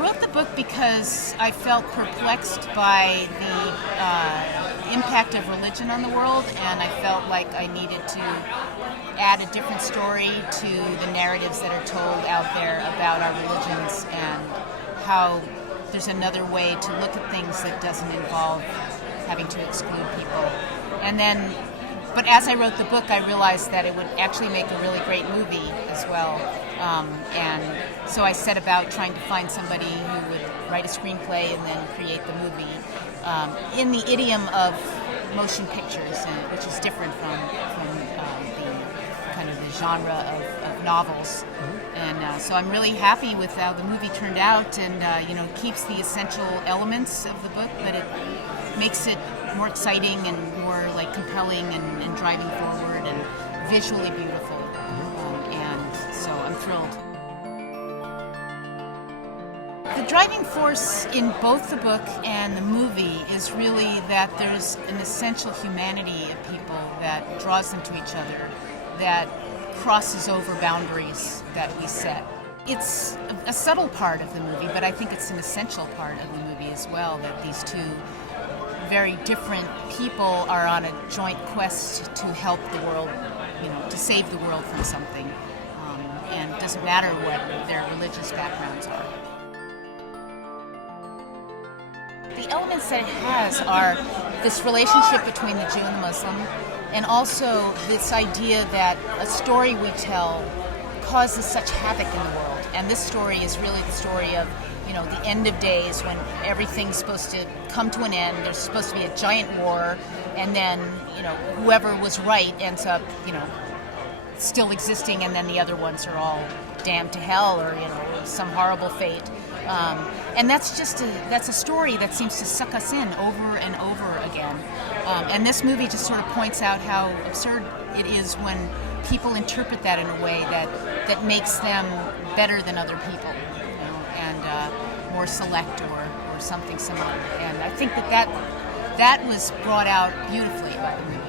wrote the book because I felt perplexed by the impact of religion on the world, and I felt like I needed to add a different story to the narratives that are told out there about our religions, and how there's another way to look at things that doesn't involve having to exclude people. But as I wrote the book, I realized that it would actually make a really great movie as well. And so I set about trying to find somebody who would write a screenplay and then create the movie in the idiom of motion pictures, which is different from the kind of the genre of novels. And so I'm really happy with how the movie turned out, and it keeps the essential elements of the book, but it makes it more exciting and more compelling and driving forward and visually beautiful. And so I'm thrilled. The driving force in both the book and the movie is really that there's an essential humanity of people that draws them to each other, that crosses over boundaries that we set. It's a subtle part of the movie, but I think it's an essential part of the movie as well, that these two very different people are on a joint quest to help the world, to save the world from something. And it doesn't matter what their religious backgrounds are. The elements that it has are this relationship between the Jew and the Muslim, and also this idea that a story we tell causes such havoc in the world. And this story is really the story of the end of days, when everything's supposed to come to an end. There's supposed to be a giant war, and then whoever was right ends up still existing, and then the other ones are all damned to hell, or some horrible fate. And that's a story that seems to suck us in over and over again. And this movie just sort of points out how absurd it is when people interpret that in a way that makes them better than other people, and more select or something similar. And I think that was brought out beautifully by the movie.